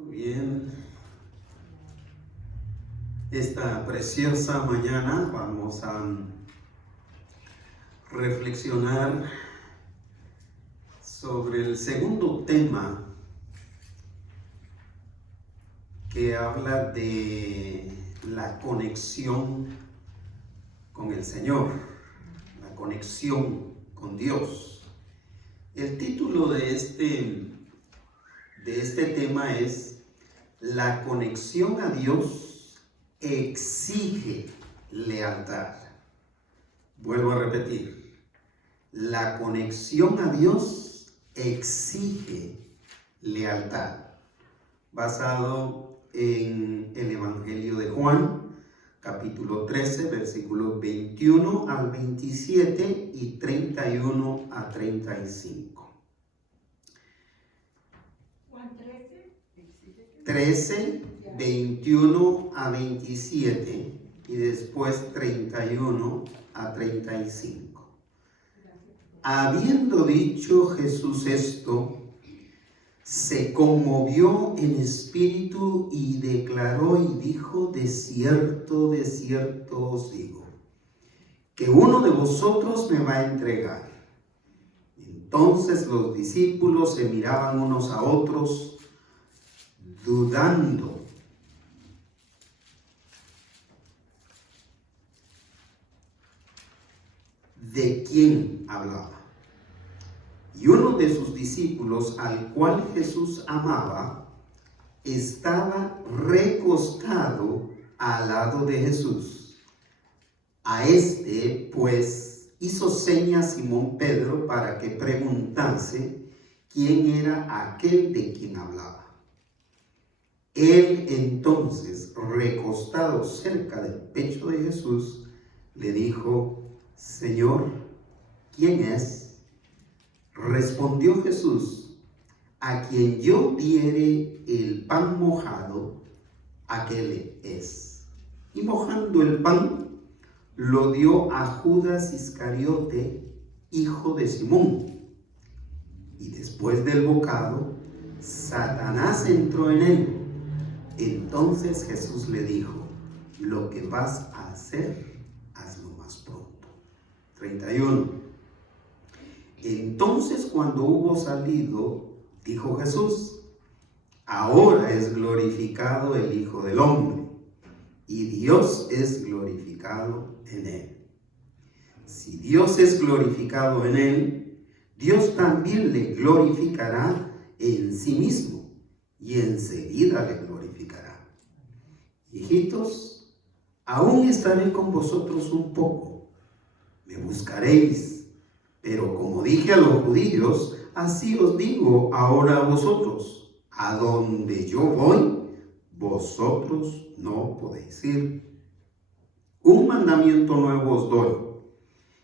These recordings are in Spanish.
Muy bien. Esta preciosa mañana vamos a reflexionar sobre el segundo tema que habla de la conexión con el Señor, la conexión con Dios. El título de este tema es La conexión a Dios exige lealtad. Vuelvo a repetir, la conexión a Dios exige lealtad. Basado en el Evangelio de Juan, capítulo 13, versículos 21 al 27 y 31 a 35. Juan 13, 21 a 27 y después 31 a 35. Habiendo dicho Jesús esto, se conmovió en espíritu y declaró y dijo: de cierto os digo, que uno de vosotros me va a entregar. Entonces los discípulos se miraban unos a otros, dudando. ¿De quién hablaba? Y uno de sus discípulos, al cual Jesús amaba, estaba recostado al lado de Jesús. A este, pues, hizo señas Simón Pedro para que preguntase quién era aquel de quien hablaba. Él entonces, recostado cerca del pecho de Jesús, le dijo: Señor, ¿quién es? Respondió Jesús: a quien yo diere el pan mojado, aquel es. Y mojando el pan, lo dio a Judas Iscariote, hijo de Simón. Y después del bocado, Satanás entró en él. Entonces Jesús le dijo: lo que vas a hacer, hazlo más pronto. 31. Entonces, cuando hubo salido, dijo Jesús: ahora es glorificado el Hijo del Hombre, y Dios es glorificado en él. Si Dios es glorificado en él, Dios también le glorificará en sí mismo, y enseguida le glorificará. Hijitos, aún estaré con vosotros un poco, me buscaréis. Pero como dije a los judíos, así os digo ahora a vosotros: a donde yo voy, vosotros no podéis ir. Un mandamiento nuevo os doy,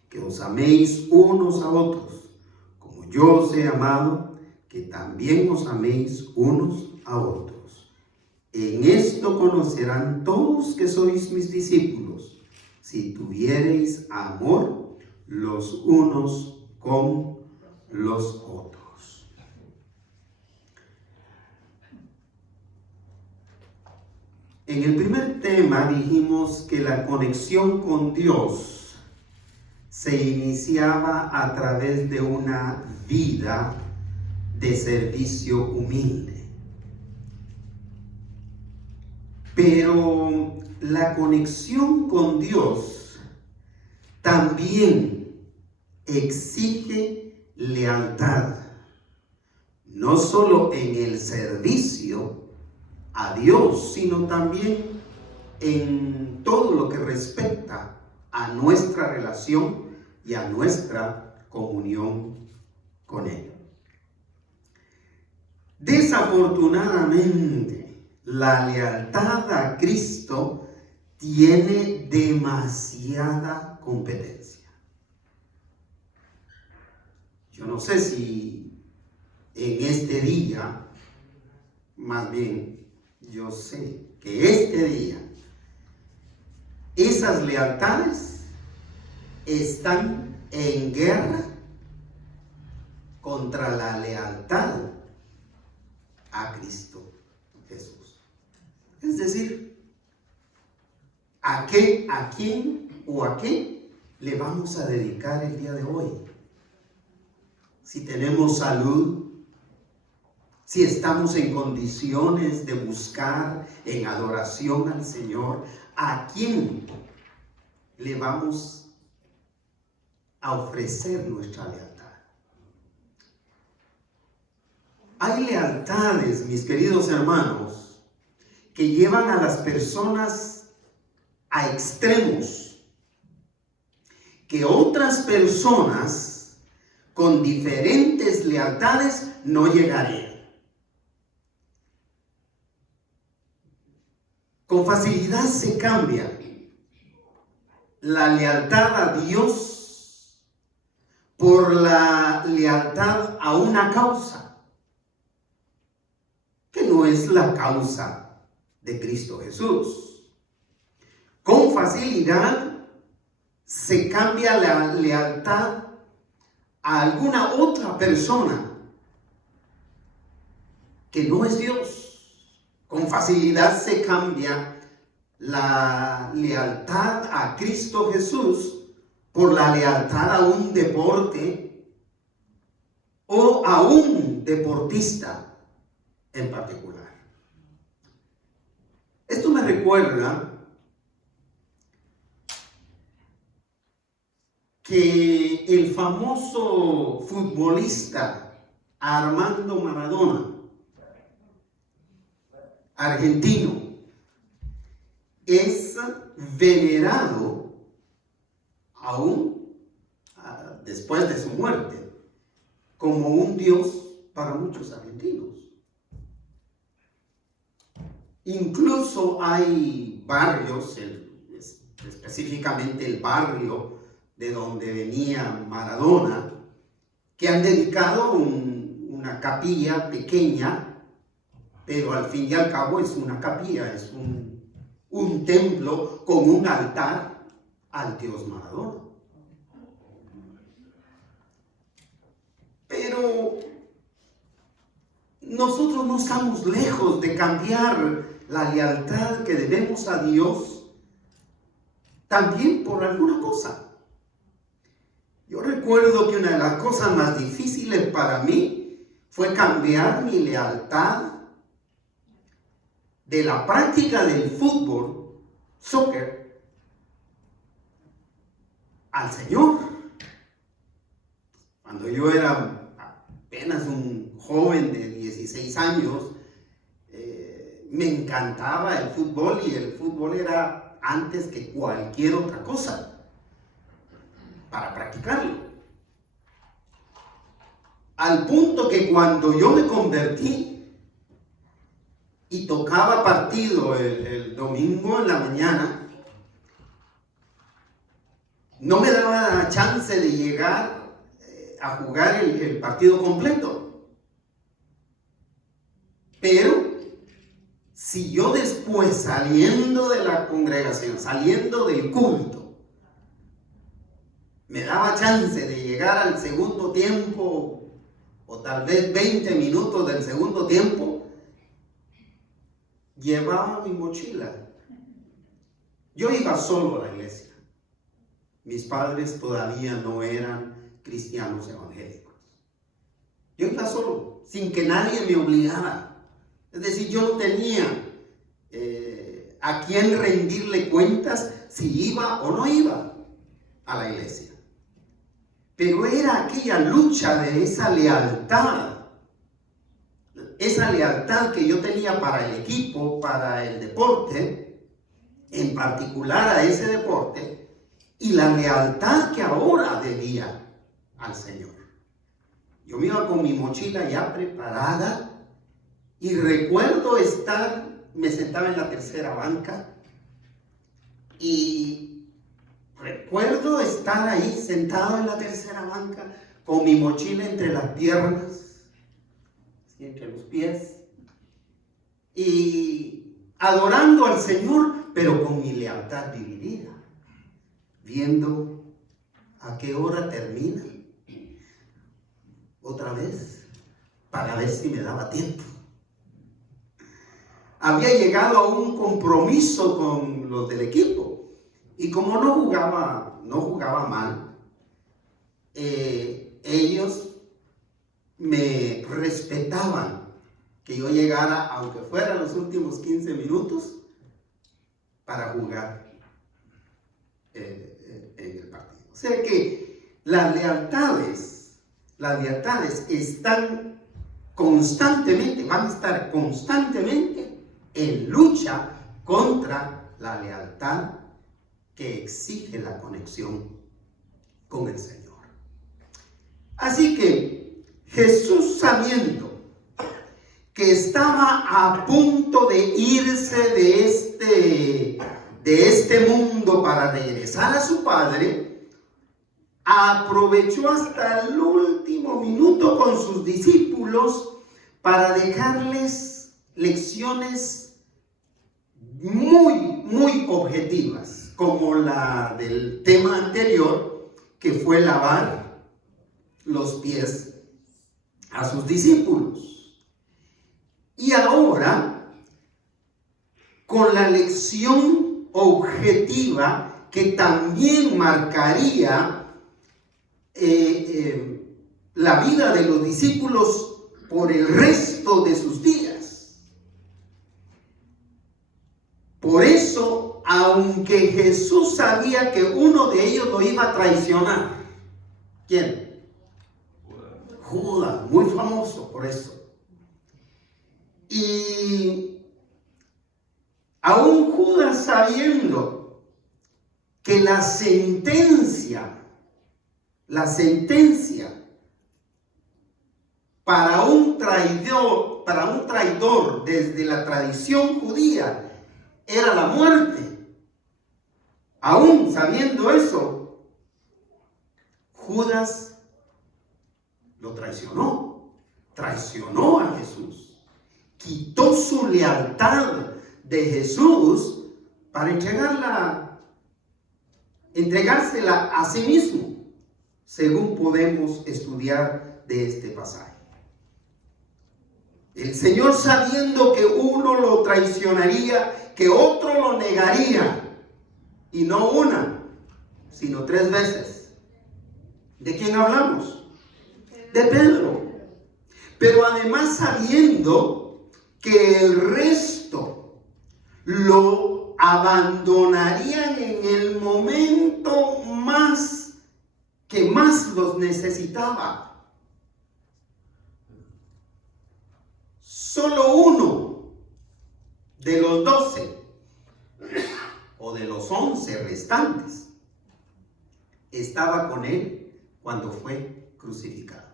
que os améis unos a otros. Como yo os he amado, que también os améis unos a otros. En esto conocerán todos que sois mis discípulos, si tuviereis amor los unos con los otros. En el primer tema dijimos que la conexión con Dios se iniciaba a través de una vida de servicio humilde. Pero la conexión con Dios también exige lealtad, no solo en el servicio a Dios, sino también en todo lo que respecta a nuestra relación y a nuestra comunión con Él. Desafortunadamente, la lealtad a Cristo tiene demasiada competencia. Yo no sé si en este día, más bien, yo sé que este día, esas lealtades están en guerra contra la lealtad a Cristo Es decir, ¿a quién o a qué le vamos a dedicar el día de hoy? Si tenemos salud, si estamos en condiciones de buscar en adoración al Señor, ¿a quién le vamos a ofrecer nuestra lealtad? Hay lealtades, mis queridos hermanos, que llevan a las personas a extremos, que otras personas con diferentes lealtades no llegarían. Con facilidad se cambia la lealtad a Dios por la lealtad a una causa, que no es la causa de Cristo Jesús. Con facilidad se cambia la lealtad a alguna otra persona que no es Dios. Con facilidad se cambia la lealtad a Cristo Jesús por la lealtad a un deporte o a un deportista en particular. Esto me recuerda que el famoso futbolista Armando Maradona, argentino, es venerado aún después de su muerte como un dios para muchos argentinos. Incluso hay barrios, específicamente el barrio de donde venía Maradona, que han dedicado una capilla pequeña, pero al fin y al cabo es una capilla, es un templo con un altar al dios Maradona. Pero nosotros no estamos lejos de cambiar la lealtad que debemos a Dios también por alguna cosa. Yo recuerdo que una de las cosas más difíciles para mí fue cambiar mi lealtad de la práctica del fútbol, soccer, al Señor. Cuando yo era apenas un joven de 16 años, me encantaba el fútbol y el fútbol era antes que cualquier otra cosa para practicarlo. Al punto que cuando yo me convertí y tocaba partido el domingo en la mañana, no me daba chance de llegar a jugar el partido completo. Pero si yo después, saliendo de la congregación, saliendo del culto, me daba chance de llegar al segundo tiempo, o tal vez 20 minutos del segundo tiempo, llevaba mi mochila. Yo iba solo a la iglesia. Mis padres todavía no eran cristianos evangélicos. Yo iba solo, sin que nadie me obligara. Es decir, yo no tenía a quién rendirle cuentas si iba o no iba a la iglesia. Pero era aquella lucha de esa lealtad que yo tenía para el equipo, para el deporte, en particular a ese deporte, y la lealtad que ahora debía al Señor. Yo me iba con mi mochila ya preparada y recuerdo me sentaba en la tercera banca y recuerdo estar ahí sentado en la tercera banca con mi mochila entre las piernas, entre los pies, y adorando al Señor, pero con mi lealtad dividida, viendo a qué hora termina otra vez para ver si me daba tiempo. había llegado a un compromiso con los del equipo. Y como no jugaba mal, ellos me respetaban que yo llegara, aunque fuera los últimos 15 minutos, para jugar en el partido. O sea que las lealtades están constantemente, van a estar constantemente en lucha contra la lealtad que exige la conexión con el Señor. Así que Jesús, sabiendo que estaba a punto de irse de este mundo para regresar a su Padre, aprovechó hasta el último minuto con sus discípulos para dejarles lecciones muy objetivas, como la del tema anterior, que fue lavar los pies a sus discípulos. Y ahora, con la lección objetiva que también marcaría la vida de los discípulos por el resto de sus días. Por eso, aunque Jesús sabía que uno de ellos lo iba a traicionar, ¿quién? Judas, muy famoso por eso. Y aún Judas, sabiendo que la sentencia para un traidor desde la tradición judía era la muerte, aún sabiendo eso, Judas lo traicionó a Jesús. Quitó su lealtad de Jesús para entregársela a sí mismo, según podemos estudiar de este pasaje. El Señor, sabiendo que uno lo traicionaría, que otro lo negaría, y no una, sino 3 veces. ¿De quién hablamos? De Pedro. Pero además sabiendo que el resto lo abandonarían en el momento que más los necesitaba. Solo uno de los 12 o de los 11 restantes estaba con él cuando fue crucificado.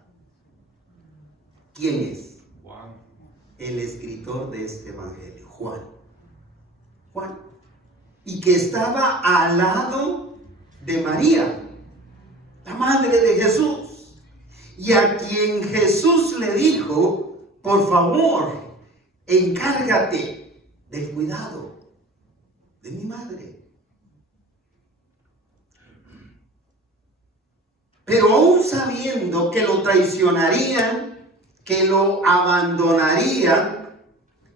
¿Quién es? El escritor de este evangelio, Juan. Y que estaba al lado de María, la madre de Jesús, y a quien Jesús le dijo: por favor, encárgate del cuidado de mi madre. Pero aún sabiendo que lo traicionarían, que lo abandonarían,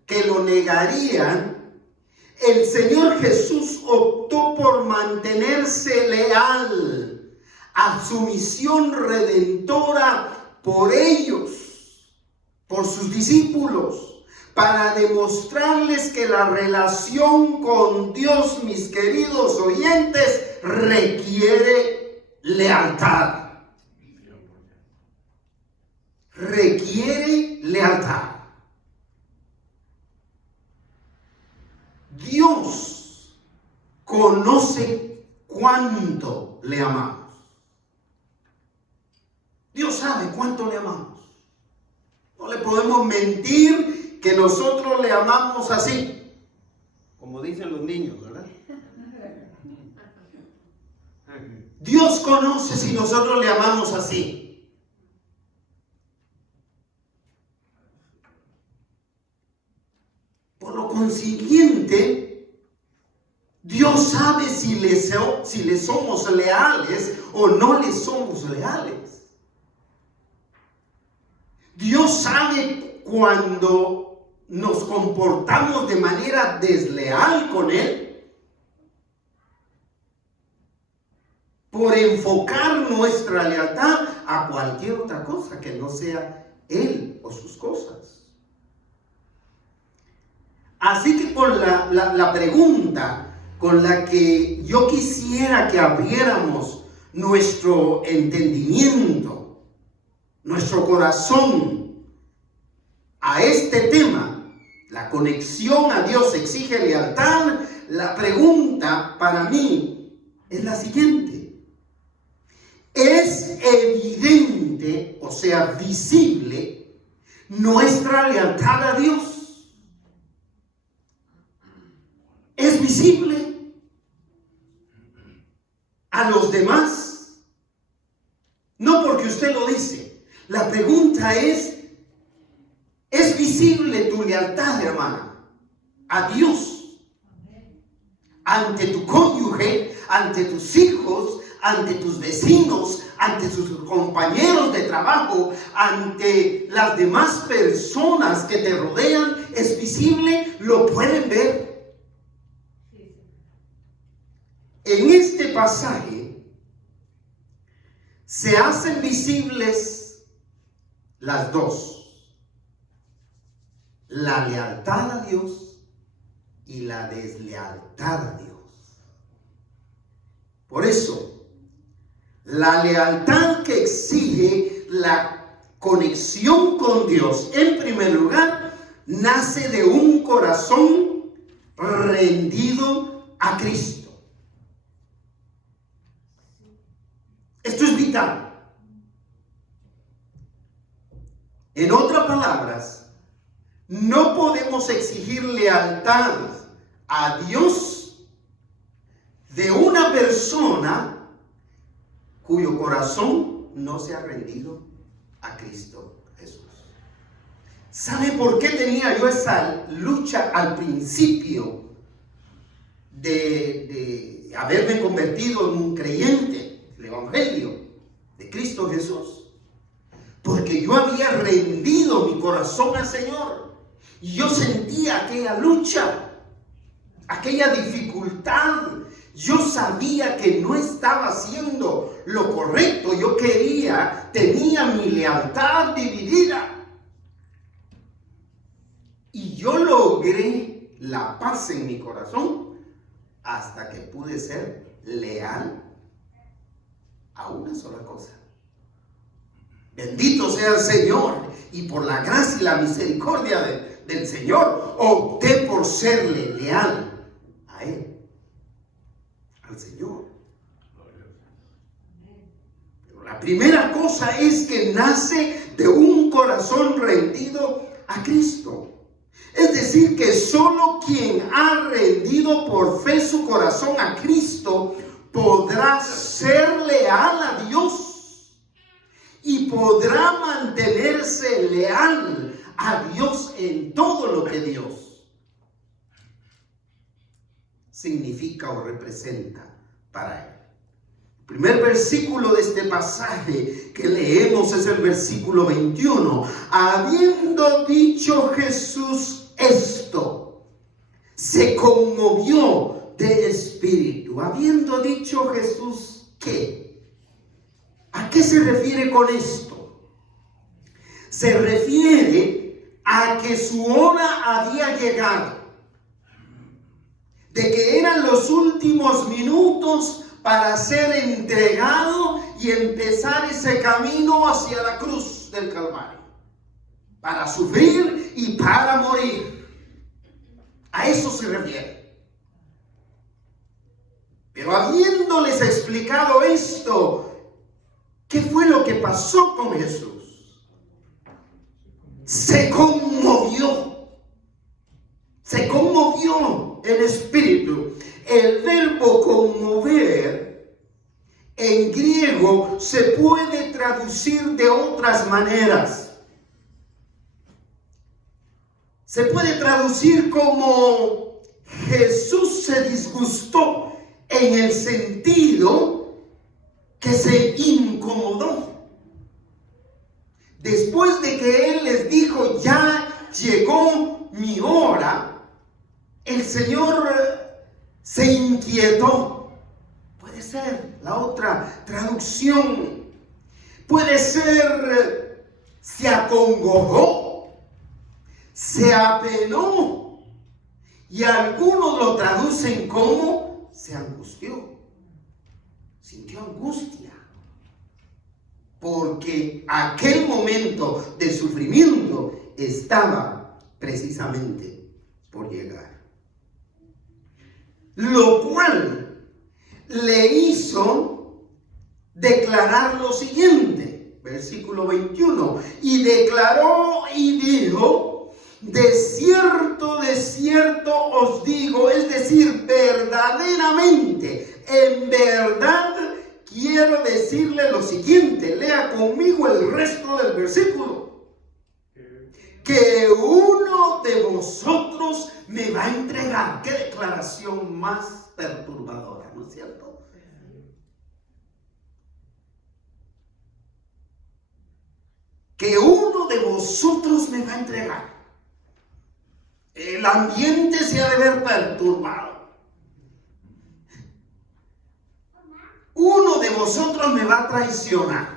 que lo negarían, el Señor Jesús optó por mantenerse leal a su misión redentora por ellos, por sus discípulos, para demostrarles que la relación con Dios, mis queridos oyentes, requiere lealtad. Requiere lealtad. Dios conoce cuánto le amamos. Dios sabe cuánto le amamos. No le podemos mentir que nosotros le amamos así, como dicen los niños, ¿verdad? Dios conoce si nosotros le amamos así. Por lo consiguiente, Dios sabe si le somos leales o no le somos leales. Dios sabe cuando nos comportamos de manera desleal con Él, por enfocar nuestra lealtad a cualquier otra cosa que no sea Él o sus cosas. Así que por la pregunta con la que yo quisiera que abriéramos nuestro entendimiento, nuestro corazón a este tema, la conexión a Dios exige lealtad, la pregunta para mí es la siguiente: ¿es evidente, o sea, visible, nuestra lealtad a Dios? ¿Es visible a los demás? No porque usted lo dice. La pregunta ¿es visible tu lealtad, hermana, a Dios? Ante tu cónyuge, ante tus hijos, ante tus vecinos, ante tus compañeros de trabajo, ante las demás personas que te rodean, ¿es visible? ¿Lo pueden ver? En este pasaje se hacen visibles las dos: la lealtad a Dios y la deslealtad a Dios. Por eso, la lealtad que exige la conexión con Dios, en primer lugar, nace de un corazón rendido a Cristo. Esto es vital. En otras palabras, no podemos exigir lealtad a Dios de una persona cuyo corazón no se ha rendido a Cristo Jesús. ¿Sabe por qué tenía yo esa lucha al principio de haberme convertido en un creyente del Evangelio de Cristo Jesús? Porque yo había rendido mi corazón al Señor y yo sentía aquella lucha, aquella dificultad. Yo sabía que no estaba haciendo lo correcto. Yo tenía mi lealtad dividida. Y yo logré la paz en mi corazón hasta que pude ser leal a una sola cosa. Bendito sea el Señor, y por la gracia y la misericordia del Señor opté por serle leal a Él, al Señor. Pero la primera cosa es que nace de un corazón rendido a Cristo. Es decir, que solo quien ha rendido por fe su corazón a Cristo podrá ser leal a Dios y podrá mantenerse leal a Dios en todo lo que Dios significa o representa para él. El primer versículo de este pasaje que leemos es el versículo 21. Habiendo dicho Jesús esto, se conmovió de espíritu. Habiendo dicho Jesús, ¿qué? ¿A qué se refiere con esto? Se refiere a que su hora había llegado, de que eran los últimos minutos para ser entregado y empezar ese camino hacia la cruz del Calvario, para sufrir y para morir. A eso se refiere. Pero habiéndoles explicado esto, ¿qué fue lo que pasó con Jesús? Se conmovió. Se conmovió en espíritu. El verbo conmover en griego se puede traducir de otras maneras. Se puede traducir como Jesús se disgustó, en el sentido que se incomodó. Después de que Él les dijo, ya llegó mi hora, el Señor se inquietó. Puede ser la otra traducción. Puede ser se acongojó, se apenó. Y algunos lo traducen como se angustió. Sintió angustia. Porque aquel momento de sufrimiento estaba precisamente por llegar. Lo cual le hizo declarar lo siguiente, versículo 21, y declaró y dijo: de cierto os digo, es decir, verdaderamente, en verdad quiero decirle lo siguiente. Lea conmigo el resto del versículo. Que uno de vosotros me va a entregar. Qué declaración más perturbadora, ¿no es cierto? Que uno de vosotros me va a entregar. El ambiente se ha de ver perturbado. Uno de vosotros me va a traicionar.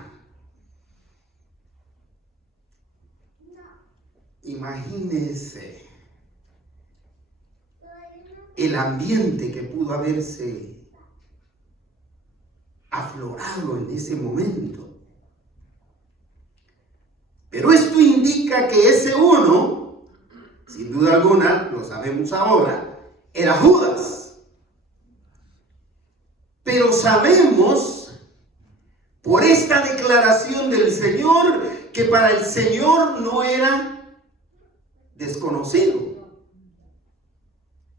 Imagínese el ambiente que pudo haberse aflorado en ese momento. Pero esto indica que ese uno, sin duda alguna, lo sabemos ahora, era Judas. Pero sabemos, por esta declaración del Señor, que para el Señor no era desconocido.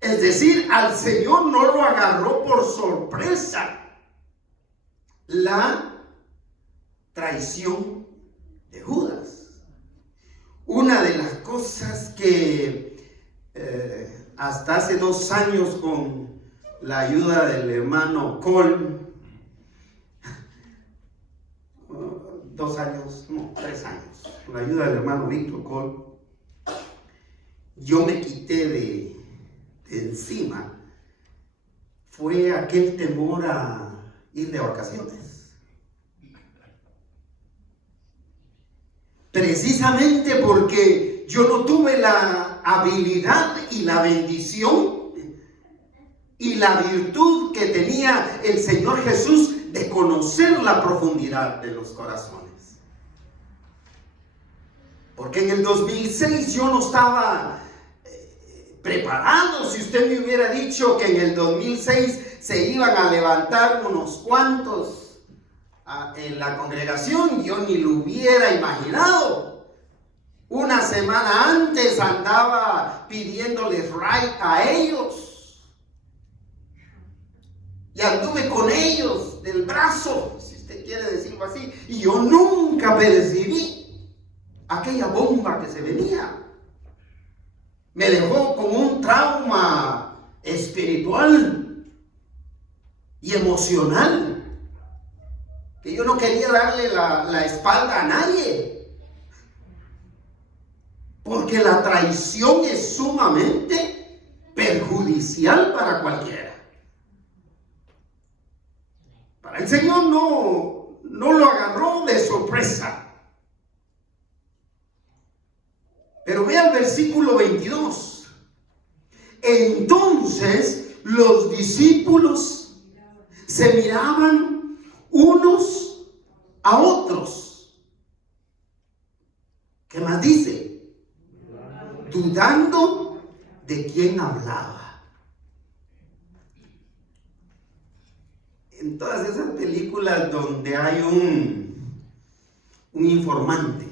Es decir, al Señor no lo agarró por sorpresa la traición de Judas. Una de las cosas que hasta hace 2 años, con la ayuda del hermano Cole, 2 años, no, 3 años, con la ayuda del hermano Víctor Cole, yo me quité de encima, fue aquel temor a ir de vacaciones. Precisamente porque yo no tuve la habilidad y la bendición y la virtud que tenía el Señor Jesús de conocer la profundidad de los corazones. Porque en el 2006 yo no estaba preparado. Si usted me hubiera dicho que en el 2006 se iban a levantar unos cuantos en la congregación, yo ni lo hubiera imaginado. Una semana antes andaba pidiéndoles ride a ellos y anduve con ellos del brazo, si usted quiere decirlo así, y yo nunca percibí aquella bomba que se venía. Me dejó con un trauma espiritual y emocional, que yo no quería darle la espalda a nadie, porque la traición es sumamente perjudicial para cualquiera. Para el Señor no lo agarró de sorpresa. Pero vea el versículo 22. Entonces los discípulos se miraban unos a otros. ¿Qué más dice? Dudando de quién hablaba. En todas esas películas donde hay un informante,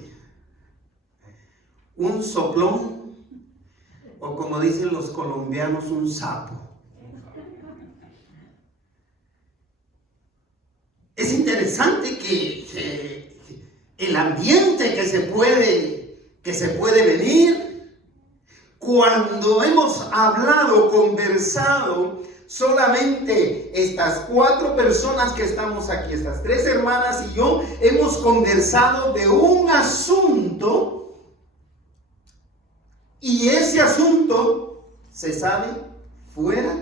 un soplón, o como dicen los colombianos, un sapo. Es interesante que el ambiente que se puede venir cuando hemos hablado, conversado, solamente estas 4 personas que estamos aquí, estas 3 hermanas y yo, hemos conversado de un asunto Y ese asunto se sabe fuera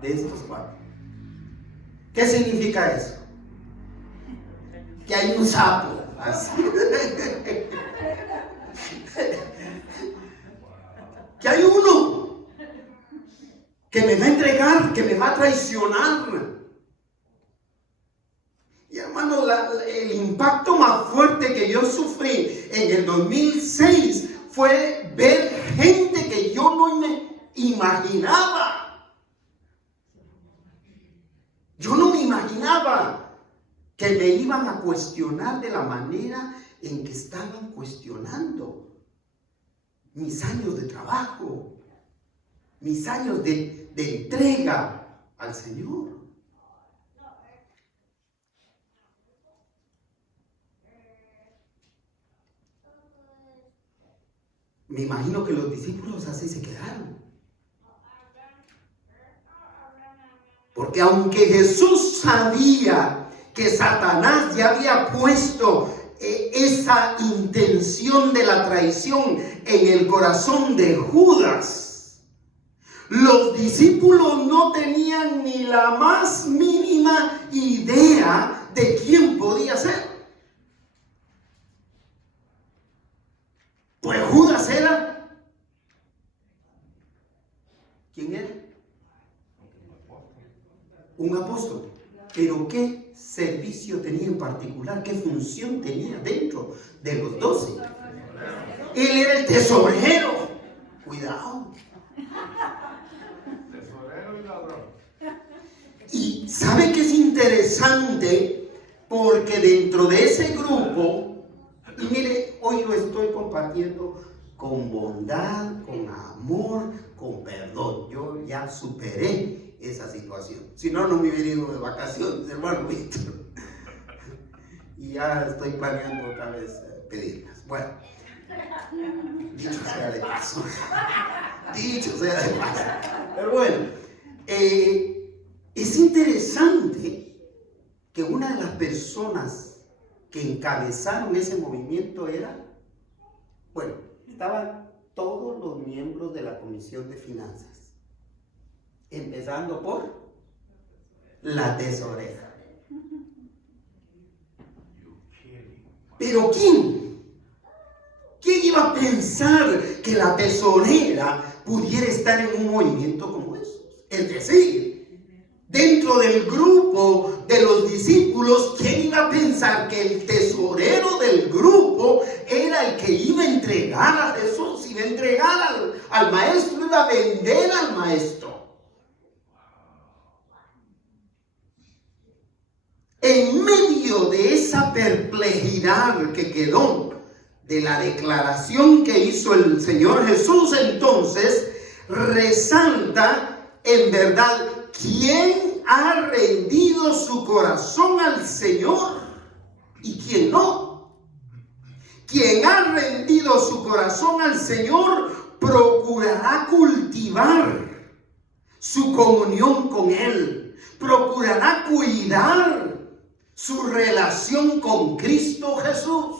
de estos 4. ¿Qué significa eso? Que hay un sapo. Que hay uno que me va a entregar, que me va a traicionar. Y hermano, el impacto más fuerte que yo sufrí en el 2006 fue ver gente que yo no me imaginaba. Yo no me imaginaba que me iban a cuestionar de la manera en que estaban cuestionando mis años de trabajo, mis años de entrega al Señor. Me imagino que los discípulos así se quedaron. Porque aunque Jesús sabía que Satanás ya había puesto esa intención de la traición en el corazón de Judas, los discípulos no tenían ni la más mínima idea de quién podía ser. Pues Judas era, ¿quién era? Un apóstol. Pero ¿qué servicio tenía en particular? ¿Qué función tenía dentro de los 12? Él era el tesorero. Cuidado. Tesorero y ladrón. Y ¿sabe qué es interesante? Porque dentro de ese grupo, y mire, hoy lo estoy compartiendo con bondad, con amor, con perdón. Yo ya superé esa situación. Si no, no me hubiera ido de vacaciones, hermano Víctor. Y ya estoy planeando otra vez pedirlas. Bueno, dicho sea de paso. Dicho sea de paso. Pero bueno, es interesante que una de las personas que encabezaron ese movimiento era, bueno, estaban todos los miembros de la Comisión de Finanzas, empezando por la tesorera. Pero ¿quién iba a pensar que la tesorera pudiera estar en un movimiento como esos? Es decir, dentro del grupo de los discípulos, ¿quién iba a pensar que el tesorero del grupo era el que iba a entregar a Jesús, iba a entregar al maestro, iba a vender al maestro? En medio de esa perplejidad que quedó de la declaración que hizo el Señor Jesús, entonces resalta en verdad quién ha rendido su corazón al Señor y quién no. Quien ha rendido su corazón al Señor procurará cultivar su comunión con Él, procurará cuidar su relación con Cristo Jesús.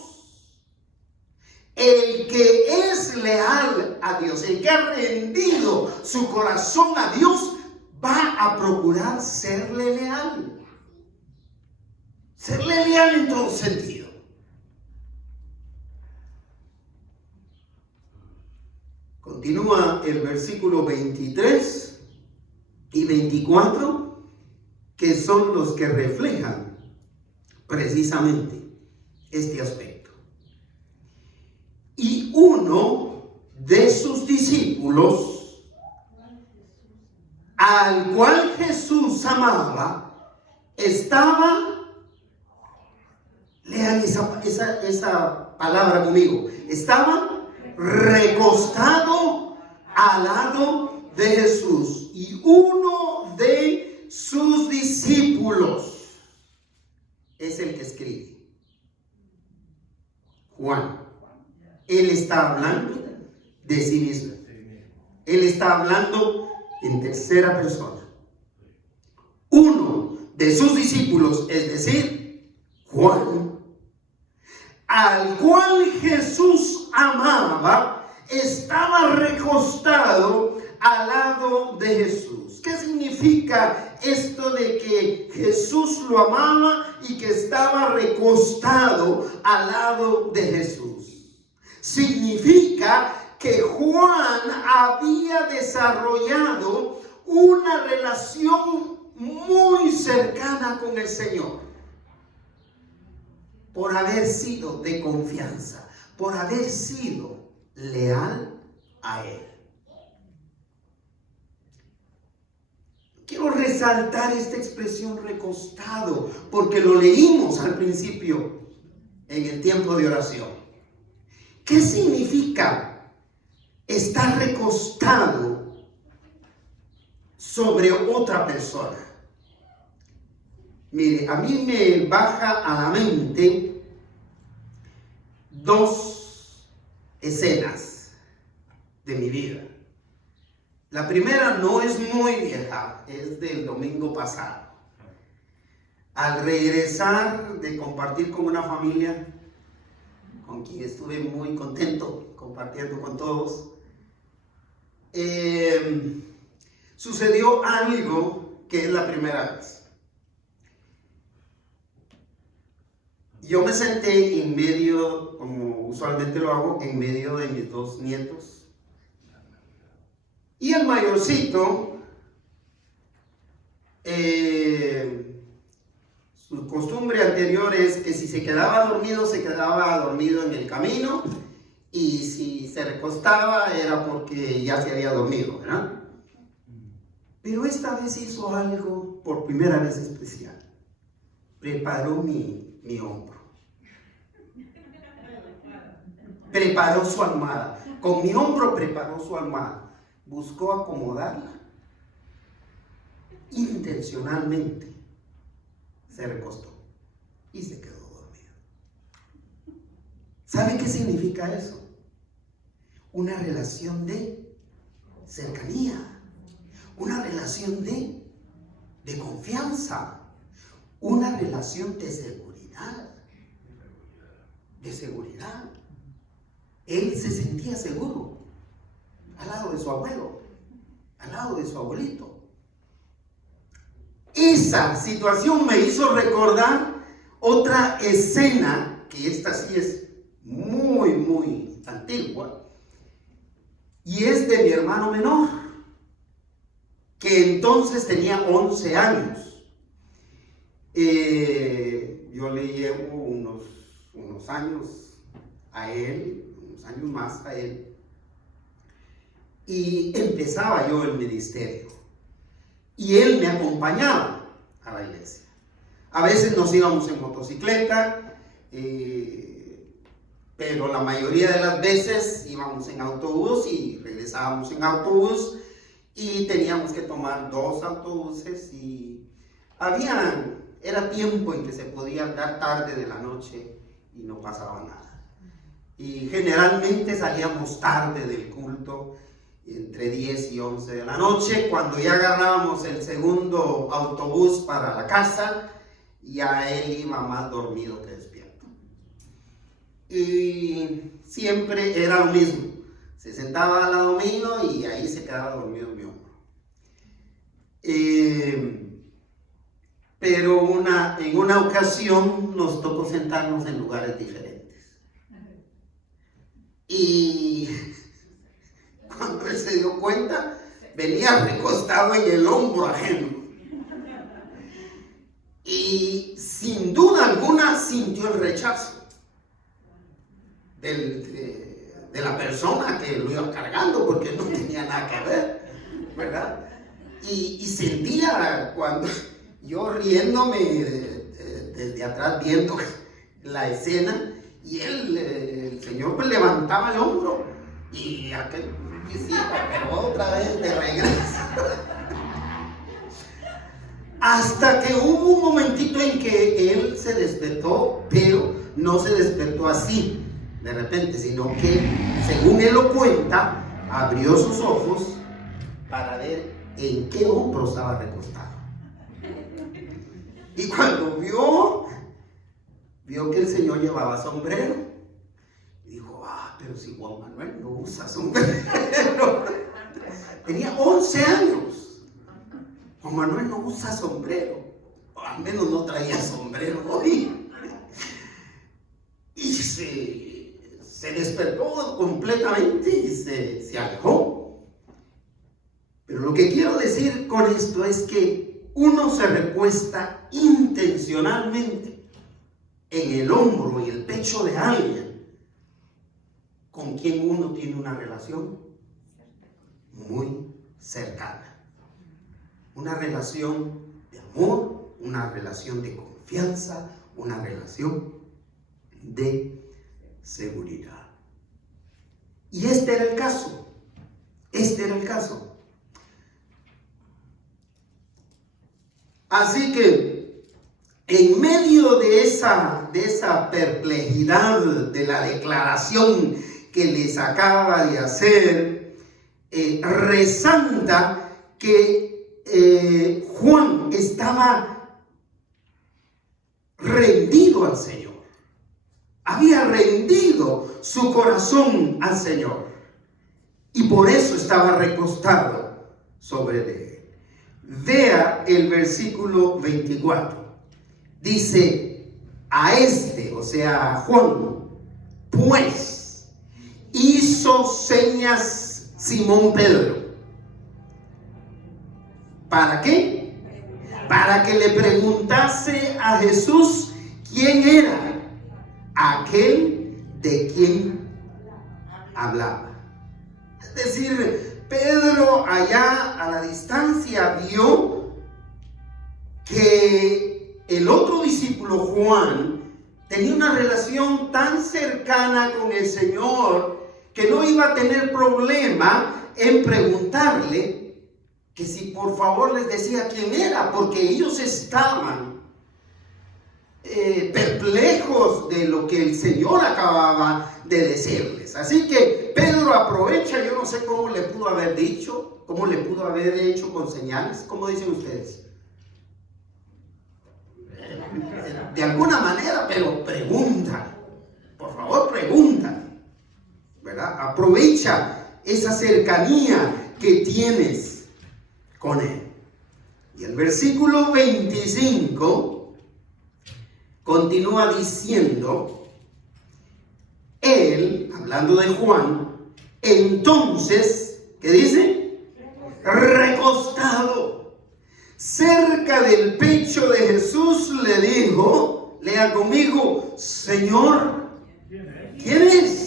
El que es leal a Dios, el que ha rendido su corazón a Dios, va a procurar serle leal. Serle leal en todo sentido. Continúa el versículo 23 y 24, que son los que reflejan precisamente este aspecto. Y uno de sus discípulos, al cual Jesús amaba, estaba, lean esa palabra conmigo, estaba recostado al lado de Jesús. Y uno de sus discípulos es el que escribe, Juan. Él está hablando de sí mismo. Él está hablando en tercera persona. Uno de sus discípulos, es decir, Juan, al cual Jesús amaba, estaba recostado al lado de Jesús. ¿Qué significa esto de que Jesús lo amaba y que estaba recostado al lado de Jesús? Significa que Juan había desarrollado una relación muy cercana con el Señor por haber sido de confianza, por haber sido leal a Él. Quiero resaltar esta expresión recostado porque lo leímos al principio en el tiempo de oración. ¿Qué significa estar recostado sobre otra persona? Mire, a mí me baja a la mente dos escenas de mi vida. La primera no es muy vieja, es del domingo pasado. Al regresar de compartir con una familia, con quien estuve muy contento compartiendo con todos, sucedió algo que es la primera vez. Yo me senté en medio, como usualmente lo hago, en medio de mis dos nietos. Y el mayorcito, su costumbre anterior es que si se quedaba dormido en el camino. Y si se recostaba era porque ya se había dormido, ¿verdad? Pero esta vez hizo algo por primera vez especial. Preparó mi hombro. Preparó su almohada. Con mi hombro preparó su almohada. Buscó acomodarla. Intencionalmente se recostó y se quedó dormido. ¿Sabe qué significa eso? Una relación de cercanía, una relación de confianza, una relación de seguridad. Él se sentía seguro al lado de su abuelo, al lado de su abuelito. Esa situación me hizo recordar otra escena, que esta sí es muy, muy antigua, y es de mi hermano menor, que entonces tenía 11 años. Yo le llevo unos años a él, unos años más a él, y empezaba yo el ministerio, y él me acompañaba a la iglesia. A veces nos íbamos en motocicleta, pero la mayoría de las veces íbamos en autobús y regresábamos en autobús, y teníamos que tomar 2 autobuses, y era tiempo en que se podía dar tarde de la noche y no pasaba nada. Y generalmente salíamos tarde del culto, entre 10 y 11 de la noche. Cuando ya agarrábamos el segundo autobús para la casa, ya él iba más dormido que despierto. Y siempre era lo mismo. Se sentaba al lado mío y ahí se quedaba dormido en mi hombro. Pero en una ocasión nos tocó sentarnos en lugares diferentes. Y cuando él se dio cuenta, venía recostado en el hombro ajeno. Y sin duda alguna sintió el rechazo de la persona que lo iba cargando, porque no tenía nada que ver, ¿verdad? Y sentía, cuando yo riéndome desde atrás viendo la escena, y el Señor pues levantaba el hombro y aquel decía, pero otra vez de regreso. Hasta que hubo un momentito en que él se despertó, pero no se despertó así de repente, sino que, según él lo cuenta, abrió sus ojos para ver en qué hombro estaba recostado. Y cuando vio que el Señor llevaba sombrero, dijo, pero pero si Juan Manuel no usa sombrero. Tenía 11 años. Juan Manuel no usa sombrero. O al menos no traía sombrero hoy. Y se despertó completamente y se alejó. Pero lo que quiero decir con esto es que uno se recuesta intencionalmente en el hombro y el pecho de alguien con quien uno tiene una relación muy cercana. Una relación de amor, una relación de confianza, una relación de seguridad. Y este era el caso. Así que en medio de esa perplejidad de la declaración que les acaba de hacer, resalta que Juan estaba rendido al Señor. Había rendido su corazón al Señor. Y por eso estaba recostado sobre él. Vea el versículo 24. Dice, a este, o sea, a Juan, pues, hizo señas Simón Pedro. ¿Para qué? Para que le preguntase a Jesús quién era aquel de quien hablaba. Es decir, Pedro allá a la distancia vio que el otro discípulo Juan tenía una relación tan cercana con el Señor que no iba a tener problema en preguntarle que si por favor les decía quién era, porque ellos estaban perplejos de lo que el Señor acababa de decirles. Así que Pedro aprovecha, yo no sé cómo le pudo haber dicho, cómo le pudo haber hecho con señales, ¿cómo dicen ustedes? De alguna manera, pero pregunta, por favor pregunta, ¿verdad? Aprovecha esa cercanía que tienes con él. Y el versículo 25 continúa diciendo, él, hablando de Juan, entonces, ¿qué dice? Recostado cerca del pecho de Jesús, le dijo, lea conmigo, Señor, ¿quién es?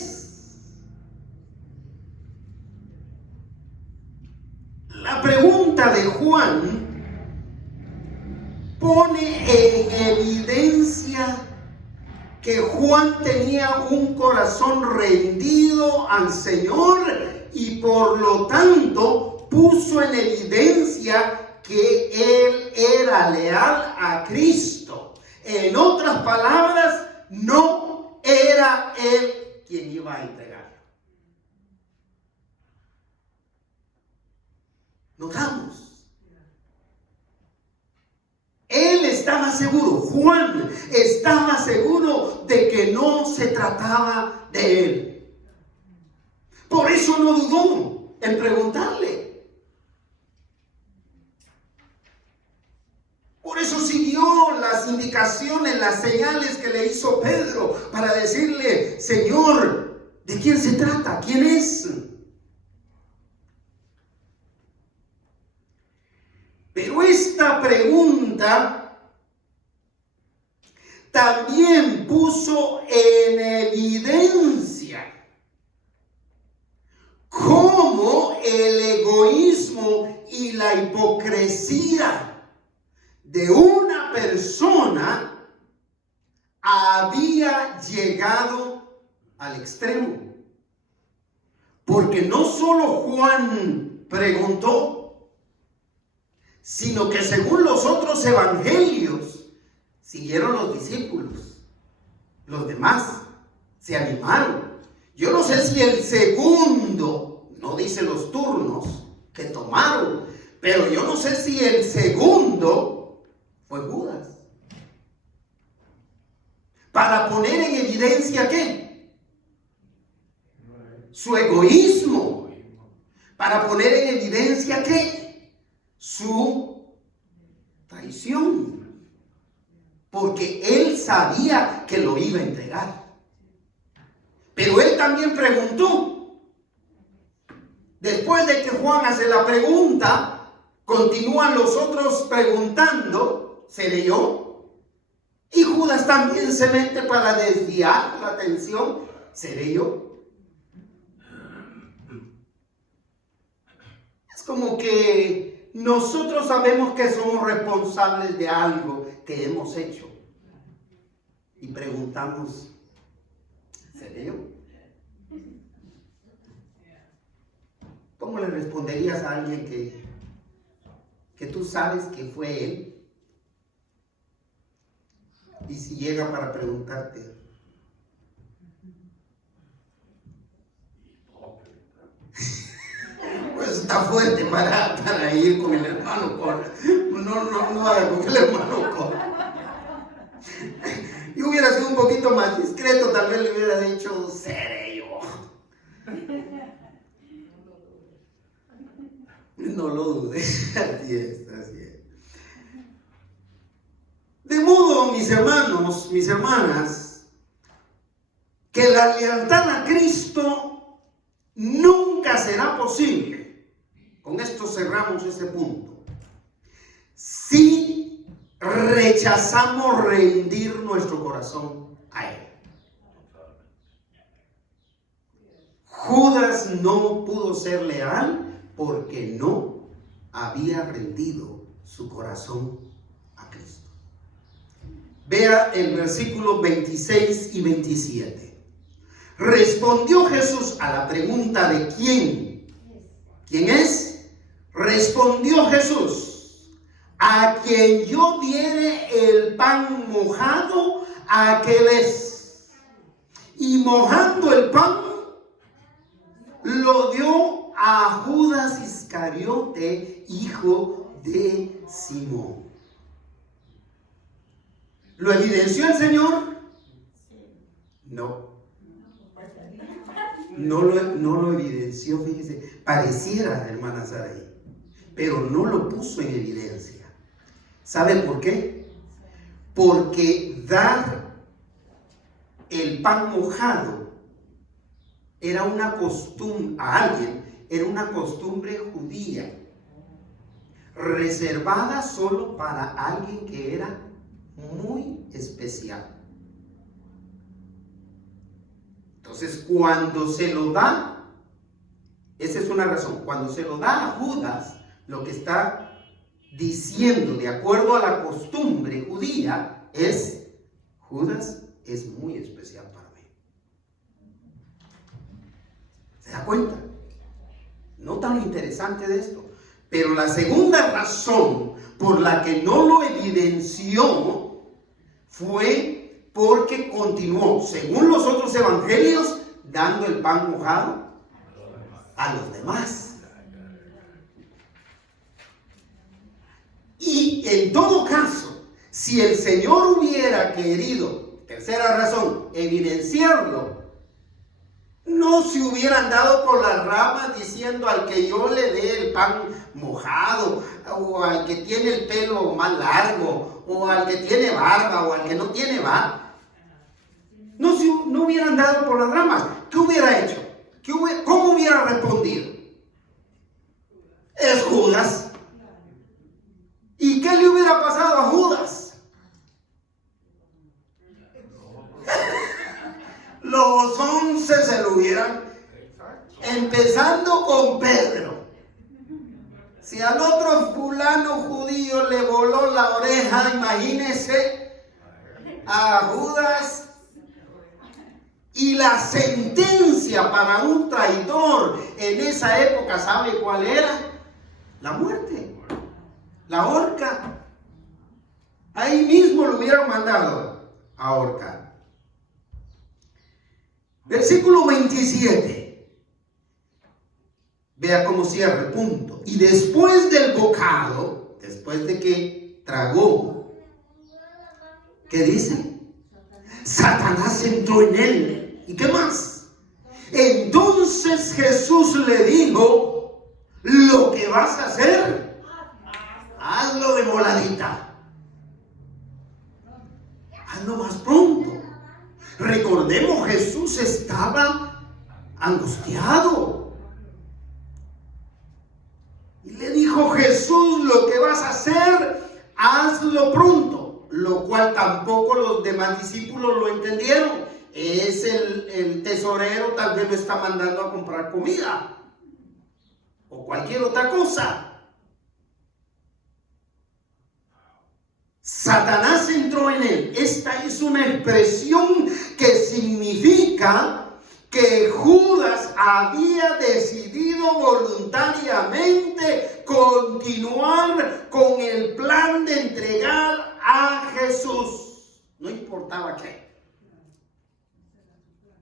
La pregunta de Juan pone en evidencia que Juan tenía un corazón rendido al Señor y por lo tanto puso en evidencia que él era leal a Cristo. En otras palabras, no era él quien iba a entregarlo. Notamos. Él estaba seguro, Juan estaba seguro de que no se trataba de él. Por eso no dudó en preguntarle. Por eso siguió las indicaciones, las señales que le hizo Pedro para decirle, Señor, ¿de quién se trata? ¿Quién es? Pero esta pregunta también puso en evidencia cómo el egoísmo y la hipocresía de una persona había llegado al extremo. Porque no solo Juan preguntó, sino que según los otros evangelios, siguieron los discípulos. Los demás se animaron. Yo no sé si el segundo, no dice los turnos que tomaron, pero yo no sé si el segundo fue Judas. Para poner en evidencia ¿qué? su egoísmo, para poner en evidencia ¿qué? Su traición, porque él sabía que lo iba a entregar. Pero él también preguntó. Después de que Juan hace la pregunta, continúan los otros preguntando, ¿seré yo? Y Judas también se mete para desviar la atención, ¿seré yo? Es como que nosotros sabemos que somos responsables de algo que hemos hecho y preguntamos, ¿seré yo? ¿Cómo le responderías a alguien que tú sabes que fue él? Y si llega para preguntarte, pues está fuerte para ir con el hermano Cora. No vaya con el hermano Cora. Yo hubiera sido un poquito más discreto, tal vez le hubiera dicho, seré yo. No lo dude. Así es, así es. De modo, mis hermanos, mis hermanas, que la lealtad a Cristo nunca será posible. Con esto cerramos ese punto. Si rechazamos rendir nuestro corazón a Él. Judas no pudo ser leal porque no había rendido su corazón a Cristo. Vea el versículo 26 y 27. Respondió Jesús a la pregunta de ¿quién? ¿Quién es? Respondió Jesús: a quien yo diere el pan mojado, aquel es. Y mojando el pan, lo dio a Judas Iscariote, hijo de Simón. ¿Lo evidenció el Señor? No. No lo evidenció, fíjese. Pareciera, hermana Saraí, pero no lo puso en evidencia. ¿Sabe por qué? Porque dar el pan mojado era una costumbre a alguien, era una costumbre judía, reservada solo para alguien que era muy especial. Entonces, cuando se lo da, esa es una razón, cuando se lo da a Judas, lo que está diciendo, de acuerdo a la costumbre judía, es: Judas es muy especial para mí. ¿Se da cuenta? No tan interesante de esto. Pero la segunda razón por la que no lo evidenció fue porque continuó, según los otros evangelios, dando el pan mojado a los demás. Y en todo caso, si el Señor hubiera querido, tercera razón, evidenciarlo, no se hubieran dado por las ramas diciendo: al que yo le dé el pan mojado, o al que tiene el pelo más largo, o al que tiene barba, o al que no tiene barba. No hubieran dado por las ramas. ¿Qué hubiera hecho? ¿Cómo hubiera respondido? Es Judas. ¿Y qué le hubiera pasado a Judas? Los 11 se lo hubieran, empezando con Pedro. Si al otro fulano judío le voló la oreja, imagínese a Judas. Y la sentencia para un traidor en esa época, ¿sabe cuál era? La muerte, la horca. Ahí mismo lo hubieran mandado a ahorcar. Versículo 27. Vea cómo cierra el punto. Y después del bocado, después de que tragó, ¿qué dice? Satanás entró en él. ¿Y qué más? Entonces Entonces Jesús le dijo, lo que vas a hacer, hazlo de voladita. Hazlo más pronto. Recordemos, Jesús estaba angustiado. Y le dijo Jesús, lo que vas a hacer, hazlo pronto. Lo cual tampoco los demás discípulos lo entendieron. Es el tesorero, tal vez lo está mandando a comprar comida o cualquier otra cosa. Satanás entró en él. Esta es una expresión que significa que Judas había decidido voluntariamente continuar con el plan de entregar a Jesús. No importaba qué.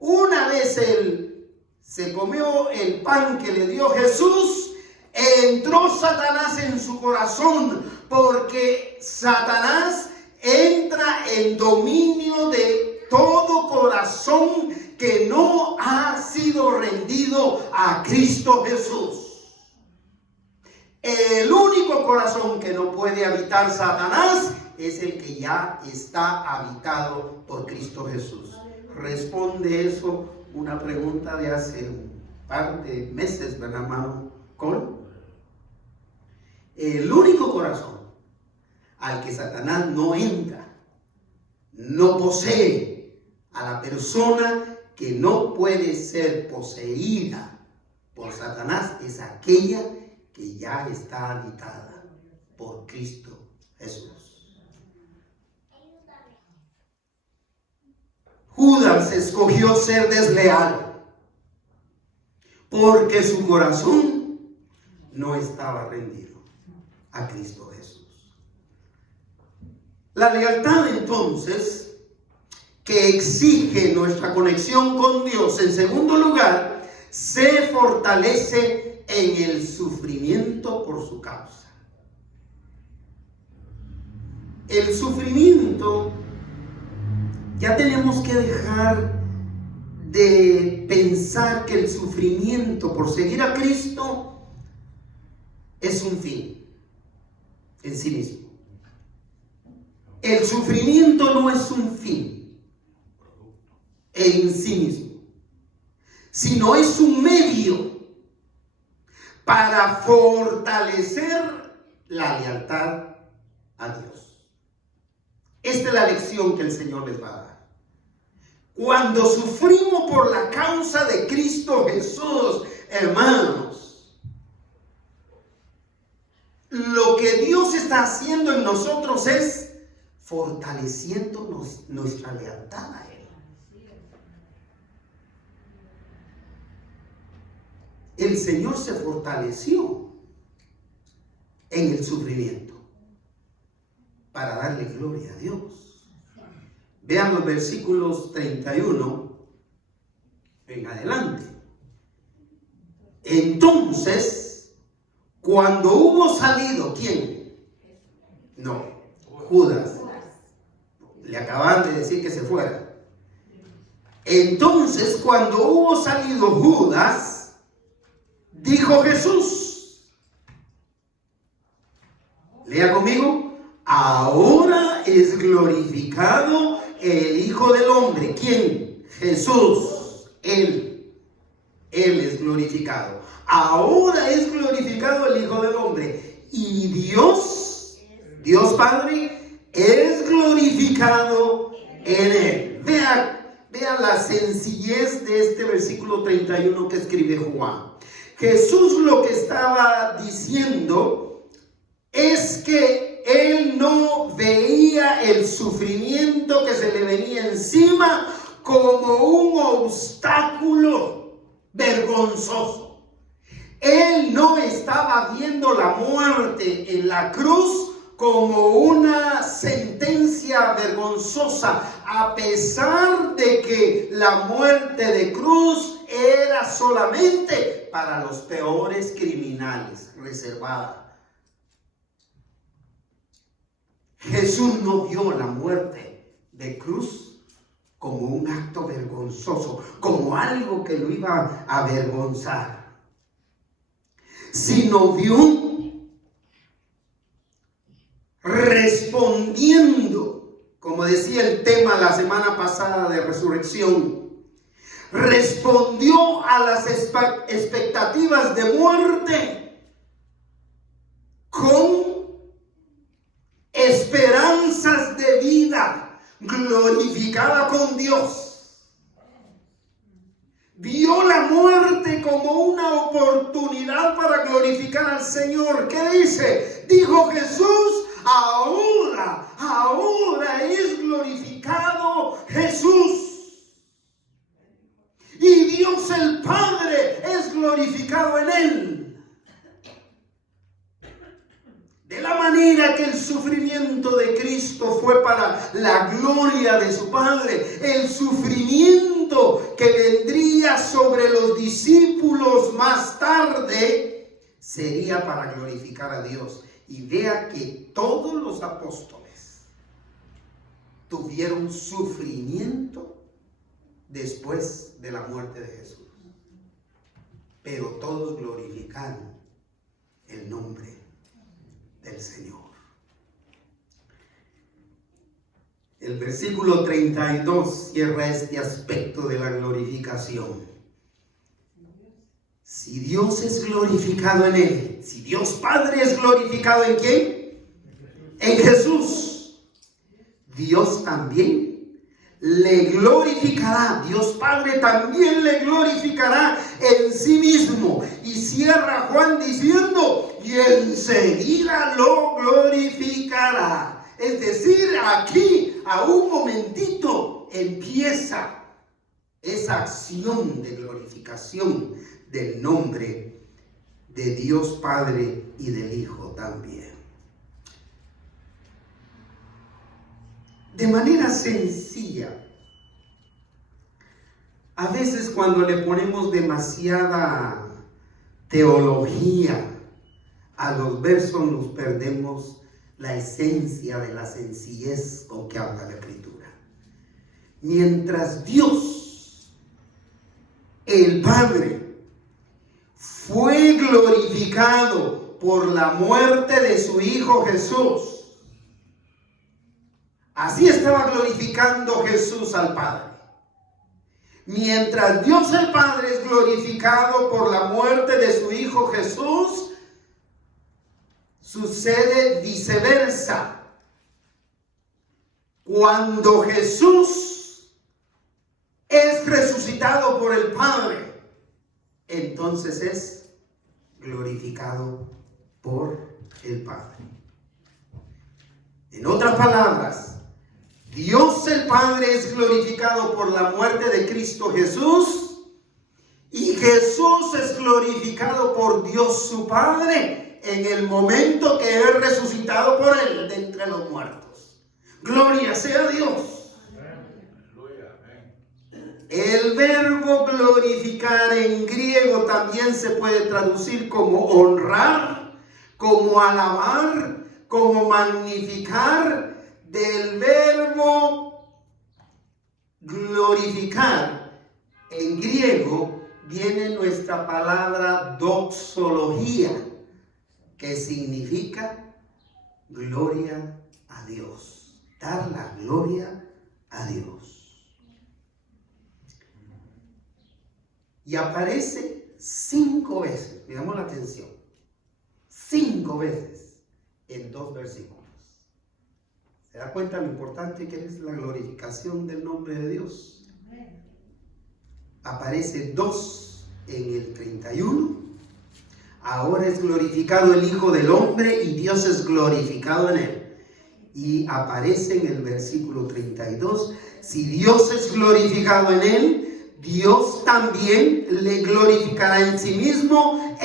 Una vez él se comió el pan que le dio Jesús, entró Satanás en su corazón, porque Satanás entra en dominio de todo corazón que no ha sido rendido a Cristo Jesús. El único corazón que no puede habitar Satanás es el que ya está habitado por Cristo Jesús. Responde eso una pregunta de hace un par de meses, ¿verdad, hermano Cole? El único corazón al que Satanás no entra, no posee, a la persona que no puede ser poseída por Satanás, es aquella que ya está habitada por Cristo Jesús. Judas escogió ser desleal porque su corazón no estaba rendido a Cristo Jesús. La lealtad, entonces, que exige nuestra conexión con Dios, en segundo lugar, se fortalece en el sufrimiento por su causa. El sufrimiento, ya tenemos que dejar de pensar que el sufrimiento por seguir a Cristo es un fin en sí mismo. El sufrimiento no es un fin en sí mismo, sino es un medio para fortalecer la lealtad a Dios. Esta es la lección que el Señor les va a dar. Cuando sufrimos por la causa de Cristo Jesús, hermanos, lo que Dios está haciendo en nosotros es fortaleciéndonos nuestra lealtad a Él. El Señor se fortaleció en el sufrimiento para darle gloria a Dios. Vean los versículos 31 en adelante. Entonces, cuando hubo salido, ¿quién? No, Judas. Le acaban de decir que se fuera. Entonces, cuando hubo salido Judas, dijo Jesús, lea conmigo, ahora es glorificado el Hijo del Hombre. ¿Quién? Jesús. Él es glorificado. Ahora es glorificado el Hijo del Hombre. Y Dios Padre, es glorificado en Él. Vean la sencillez de este versículo 31 que escribe Juan. Jesús lo que estaba diciendo es que Él no veía el sufrimiento que se le venía encima como un obstáculo vergonzoso. Él no estaba viendo la muerte en la cruz como una sentencia vergonzosa, a pesar de que la muerte de cruz era solamente para los peores criminales, reservada. Jesús no vio la muerte de cruz como un acto vergonzoso, como algo que lo iba a avergonzar, sino vio respondiendo, como decía el tema la semana pasada de resurrección, respondió a las expectativas de muerte con esperanzas de vida glorificada con Dios. Vio la muerte como una oportunidad para glorificar al Señor. ¿Qué dice? Dijo Jesús, ahora es glorificado Jesús. Y Dios el Padre es glorificado en él. De la manera que el sufrimiento de Cristo fue para la gloria de su Padre, el sufrimiento que vendría sobre los discípulos más tarde sería para glorificar a Dios. Y vea que todos los apóstoles tuvieron sufrimiento después de la muerte de Jesús, pero todos glorificaron el nombre del Señor. El versículo 32 cierra este aspecto de la glorificación. Si Dios es glorificado en él, si Dios Padre es glorificado ¿en quién? En Jesús. Dios también le glorificará, Dios Padre también le glorificará en sí mismo. Y cierra Juan diciendo, y enseguida lo glorificará. Es decir, aquí a un momentito empieza esa acción de glorificación del nombre de Dios Padre y del Hijo también. De manera sencilla, a veces cuando le ponemos demasiada teología a los versos nos perdemos la esencia de la sencillez con que habla la Escritura. Mientras Dios, el Padre, fue glorificado por la muerte de su Hijo Jesús, así estaba glorificando Jesús al Padre. Mientras Dios el Padre es glorificado por la muerte de su Hijo Jesús, sucede viceversa. Cuando Jesús es resucitado por el Padre, entonces es glorificado por el Padre. En otras palabras, Dios el Padre es glorificado por la muerte de Cristo Jesús y Jesús es glorificado por Dios su Padre en el momento que es resucitado por él de entre los muertos. Gloria sea a Dios. El verbo glorificar en griego también se puede traducir como honrar, como alabar, como magnificar. Del verbo glorificar en griego viene nuestra palabra doxología, que significa gloria a Dios, dar la gloria a Dios. Y aparece 5 veces, me llamó la atención, 5 veces en 2 versículos. ¿Se da cuenta lo importante que es la glorificación del nombre de Dios? Aparece 2 en el 31. Ahora es glorificado el Hijo del Hombre y Dios es glorificado en él. Y aparece en el versículo 32. Si Dios es glorificado en él, Dios también le glorificará en sí mismo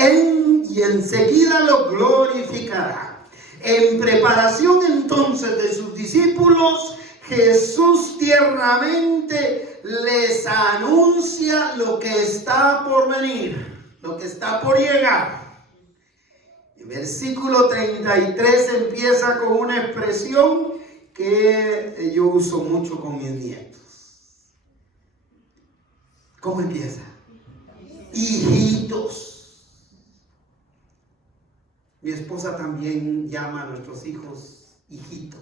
y enseguida lo glorificará. En preparación entonces de sus discípulos, Jesús tiernamente les anuncia lo que está por venir, lo que está por llegar. El versículo 33 empieza con una expresión que yo uso mucho con mis nietos. ¿Cómo empieza? Hijitos. Mi esposa también llama a nuestros hijos hijito,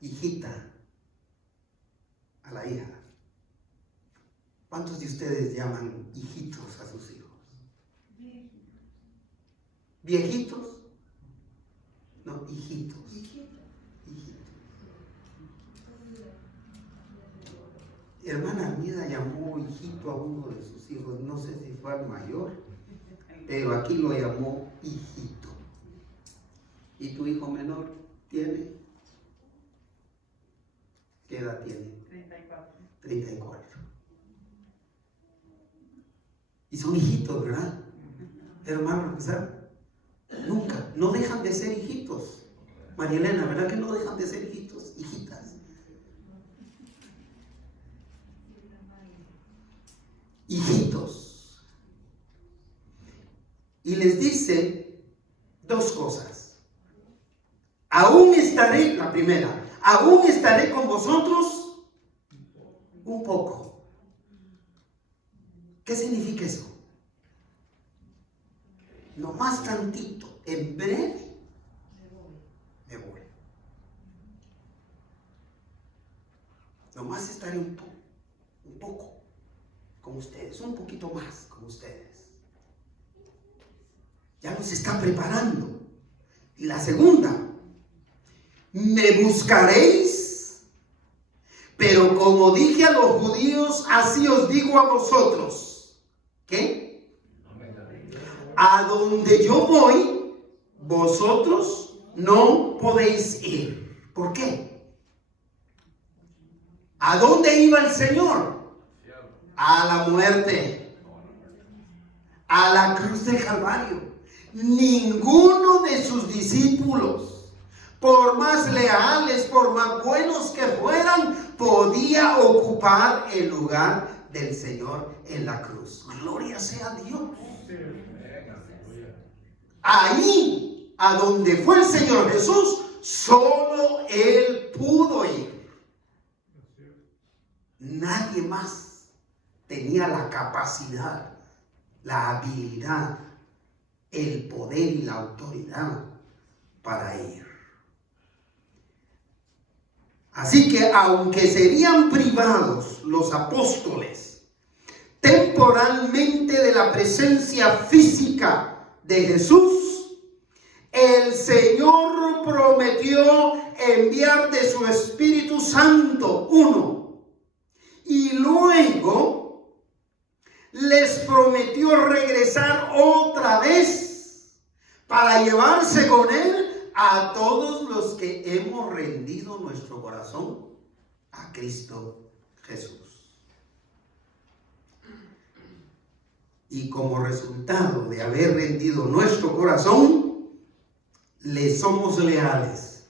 hijita, a la hija. ¿Cuántos de ustedes llaman hijitos a sus hijos? ¿Viejitos? No, hijitos. Hermana Armida llamó hijito a uno de sus hijos, no sé si fue al mayor, pero aquí lo llamó hijito. ¿Y tu hijo menor tiene? ¿Qué edad tiene? 34. Y son hijitos, ¿verdad? Hermano, nunca, no dejan de ser hijitos. María Elena, ¿verdad que no dejan de ser hijitos, hijitas? Hijitos. Y les dice dos cosas. Aún estaré, la primera, aún estaré con vosotros un poco. ¿Qué significa eso? No más tantito, en breve me voy. Nomás estaré un poco con ustedes, un poquito más con ustedes. Ya nos está preparando. Y la segunda, me buscaréis, pero como dije a los judíos, así os digo a vosotros. ¿Qué? A donde yo voy, vosotros no podéis ir. ¿Por qué? ¿A dónde iba el Señor? A la muerte, a la cruz del Calvario. Ninguno de sus discípulos, por más leales, por más buenos que fueran, podía ocupar el lugar del Señor en la cruz. Gloria sea a Dios. Ahí, a donde fue el Señor Jesús, solo Él pudo ir. Nadie más tenía la capacidad, la habilidad, el poder y la autoridad para ir. Así que aunque serían privados los apóstoles temporalmente de la presencia física de Jesús, el Señor prometió enviar de su Espíritu Santo uno, y luego les prometió regresar otra vez para llevarse con Él a todos los que hemos rendido nuestro corazón a Cristo Jesús. Y como resultado de haber rendido nuestro corazón, le somos leales,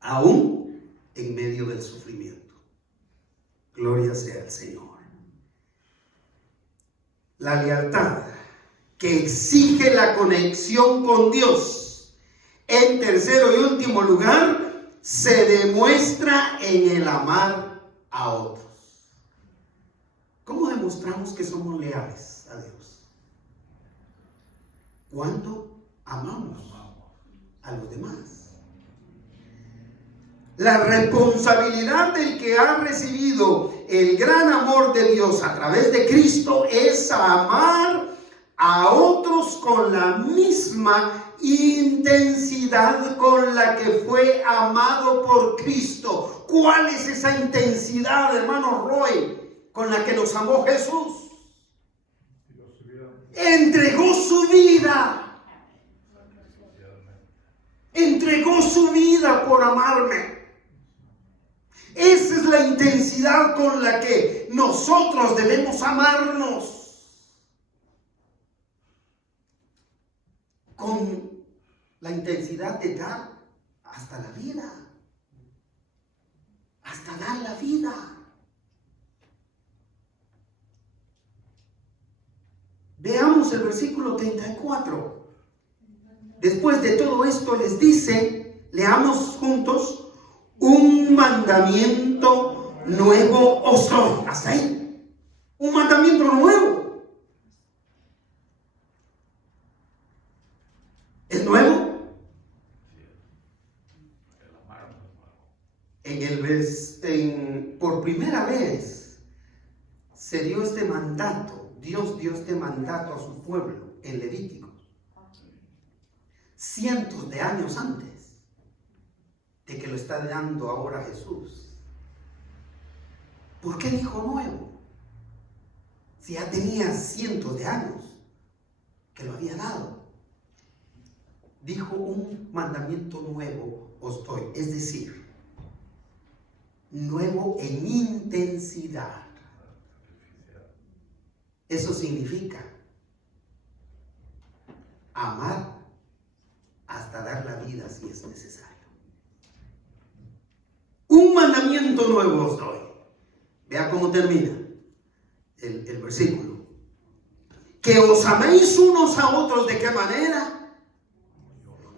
aún en medio del sufrimiento. Gloria sea al Señor. La lealtad que exige la conexión con Dios, en tercero y último lugar, se demuestra en el amar a otros. ¿Cómo demostramos que somos leales a Dios? Cuando amamos a los demás. La responsabilidad del que ha recibido el gran amor de Dios a través de Cristo es amar a otros con la misma intensidad con la que fue amado por Cristo. ¿Cuál es esa intensidad, hermano Roy, con la que nos amó Jesús? Entregó su vida. Entregó su vida por amarme. Esa es la intensidad con la que nosotros debemos amarnos. Con la intensidad de dar hasta la vida. Hasta dar la vida. Veamos el versículo 34. Después de todo esto les dice, leamos juntos, un mandamiento nuevo os doy. Hasta ahí. Un mandamiento nuevo. ¿Es nuevo? Por primera vez se dio este mandato. Dios dio este mandato a su pueblo en Levítico. Cientos de años antes de que lo está dando ahora Jesús. ¿Por qué dijo nuevo? Si ya tenía cientos de años que lo había dado. Dijo: un mandamiento nuevo os doy. Es decir, nuevo en intensidad. Eso significa amar hasta dar la vida si es necesario. Un mandamiento nuevo os doy. Vea cómo termina el versículo. Que os améis unos a otros. ¿De qué manera?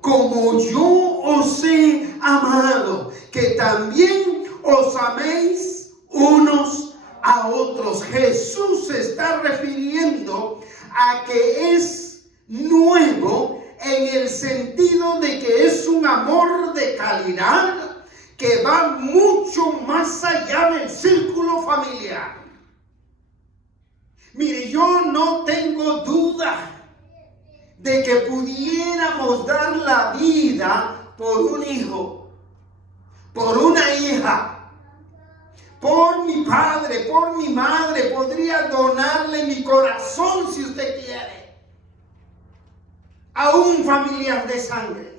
Como yo os he amado. Que también os améis unos a otros. Jesús se está refiriendo a que es nuevo en el sentido de que es un amor de calidad que va mucho más allá del círculo familiar. Mire, yo no tengo duda de que pudiéramos dar la vida por un hijo, por una hija, por mi padre, por mi madre. Podría donarle mi corazón si usted quiere a un familiar de sangre.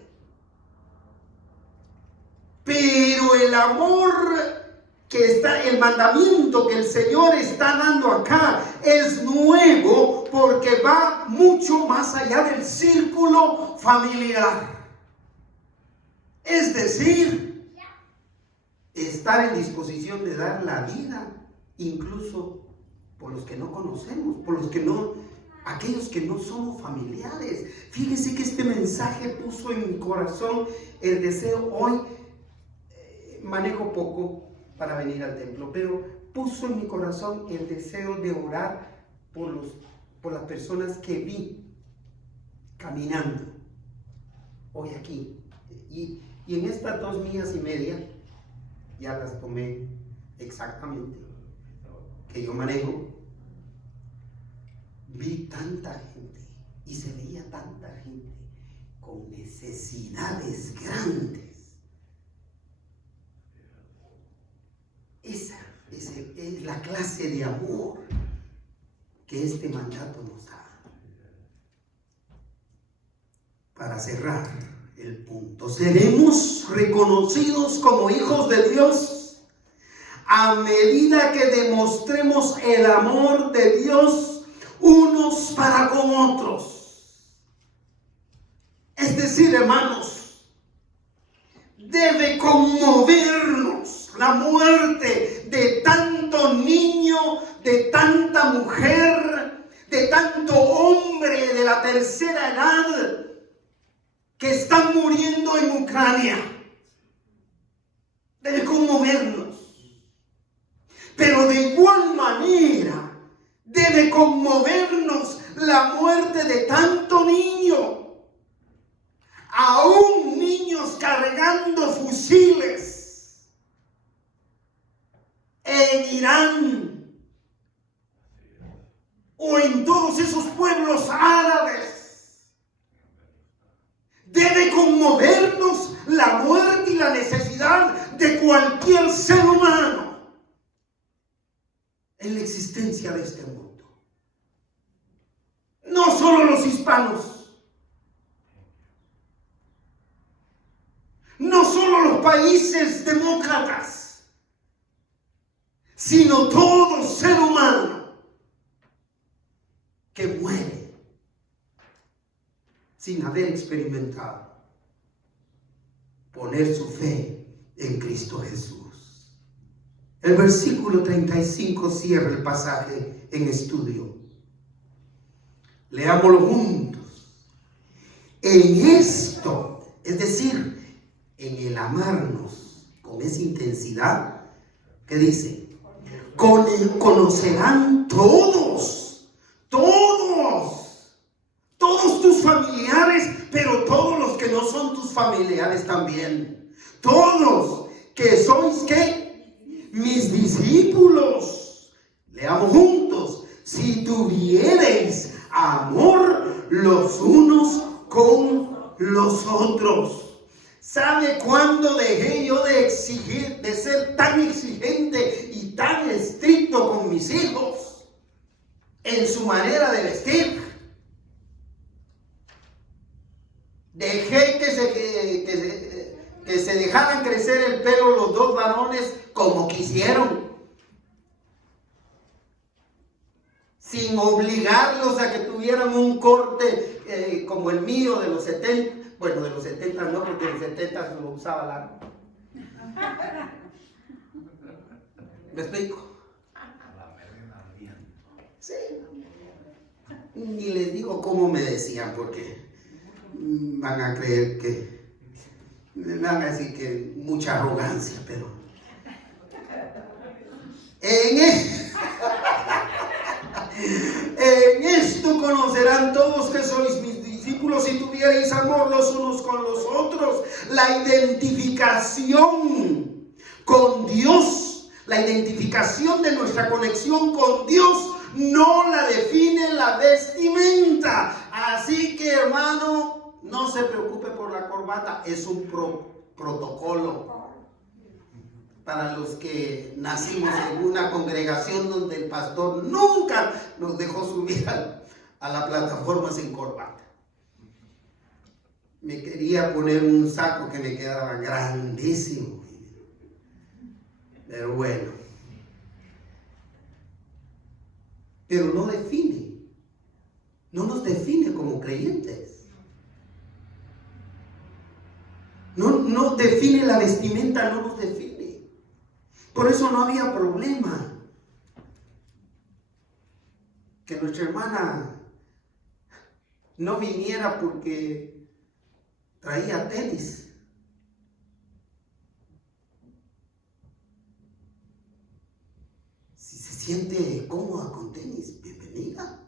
Pero el amor que está, el mandamiento que el Señor está dando acá es nuevo porque va mucho más allá del círculo familiar. Es decir, estar en disposición de dar la vida incluso por los que no conocemos, por los que no, aquellos que no somos familiares. Fíjese que este mensaje puso en mi corazón el deseo hoy. Manejo poco para venir al templo, pero puso en mi corazón el deseo de orar por las personas que vi caminando hoy aquí. Y en estas 2 millas y media, ya las tomé exactamente, que yo manejo, vi tanta gente y se veía tanta gente con necesidades grandes. Esa es la clase de amor que este mandato nos da. Para cerrar el punto, seremos reconocidos como hijos de Dios a medida que demostremos el amor de Dios unos para con otros. Es decir, hermanos, debe conmovernos la muerte de tanto niño, de tanta mujer, de tanto hombre de la tercera edad que están muriendo en Ucrania. Debe conmovernos. Pero de igual manera debe conmovernos la muerte de tanto niño. Aún niños cargando fusiles en Irán o en todos esos pueblos árabes. Debe conmovernos la muerte y la necesidad de cualquier ser humano en la existencia de este mundo. No solo los hispanos, no solo los países demócratas, sino todo ser humano que muere sin haber experimentado poner su fe en Cristo Jesús. El versículo 35 cierra el pasaje en estudio. Leámoslo juntos. En esto, es decir, en el amarnos con esa intensidad, ¿qué dice? conocerán todos tus familiares, pero todos los que no son tus familiares también. Todos que sois, ¿qué? Mis discípulos. Leamos juntos. Si tuviereis amor los unos con los otros. ¿Sabe cuándo dejé yo de ser tan exigente y tan estricto con mis hijos en su manera de vestir? Dejé que se dejaran crecer el pelo los dos varones como quisieron, sin obligarlos a que tuvieran un corte como el mío de los 70. Bueno, de los 70 no, porque de los 70 lo usaba largo. ¿Me explico? Sí. Ni les digo cómo me decían, porque van a creer que, van a decir que mucha arrogancia, pero en esto conocerán todos que sois mis discípulos si tuvierais amor los unos con los otros. La identificación con Dios, la identificación de nuestra conexión con Dios no la define la vestimenta. Así que, hermano, no se preocupe por la corbata, es un protocolo. Para los que nacimos en una congregación donde el pastor nunca nos dejó subir a la plataforma sin corbata. Me quería poner un saco que me quedaba grandísimo. Pero bueno. Pero no nos define como creyentes. No define la vestimenta, no nos define. Por eso no había problema que nuestra hermana no viniera porque traía tenis. Si se siente cómoda con tenis, bienvenida.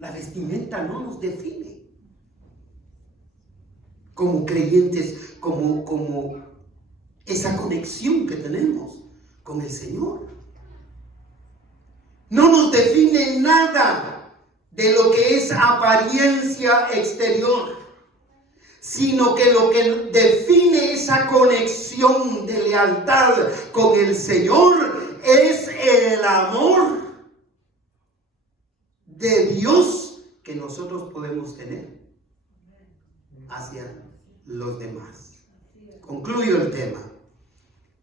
La vestimenta no nos define como creyentes, como esa conexión que tenemos con el Señor. No nos define nada de lo que es apariencia exterior, sino que lo que define esa conexión de lealtad con el Señor es el amor de Dios que nosotros podemos tener hacia los demás. Concluyo el tema.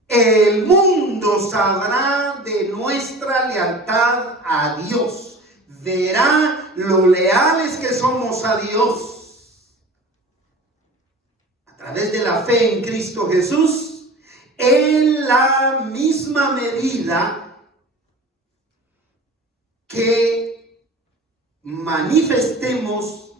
El mundo sabrá de nuestra lealtad a Dios. Verá lo leales que somos a Dios. A través de la fe en Cristo Jesús, en la misma medida que manifestemos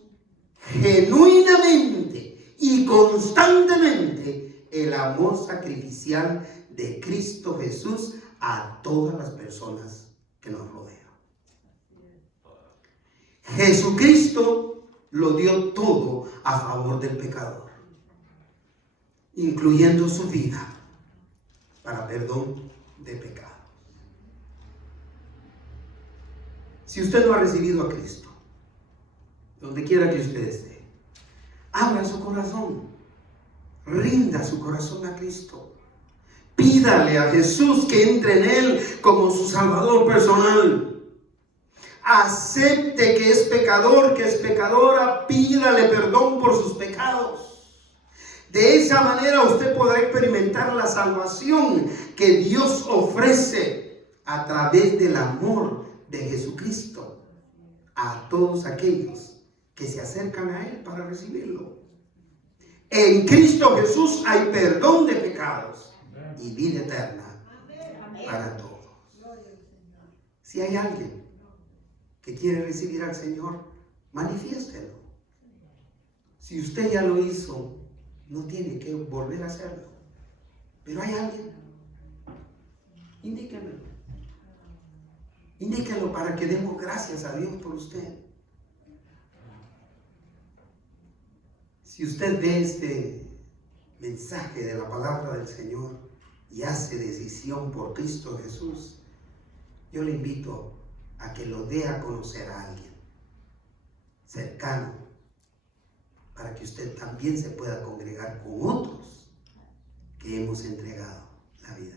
genuinamente y constantemente el amor sacrificial de Cristo Jesús a todas las personas que nos rodean. Jesucristo lo dio todo a favor del pecador, incluyendo su vida para perdón de pecados. Si usted no ha recibido a Cristo, donde quiera que usted esté, abra su corazón, rinda su corazón a Cristo, pídale a Jesús que entre en él como su Salvador personal. Acepte que es pecador, que es pecadora, pídale perdón por sus pecados. De esa manera usted podrá experimentar la salvación que Dios ofrece a través del amor de Jesucristo a todos aquellos que se acercan a Él para recibirlo. En Cristo Jesús hay perdón de pecados y vida eterna para todos. Si hay alguien que quiere recibir al Señor, manifiéstelo. Si usted ya lo hizo, no tiene que volver a hacerlo. Pero hay alguien. Indíquemelo. Indíquelo para que demos gracias a Dios por usted. Si usted ve este mensaje de la palabra del Señor y hace decisión por Cristo Jesús, yo le invito a que lo dé a conocer a alguien cercano, para que usted también se pueda congregar con otros que hemos entregado la vida.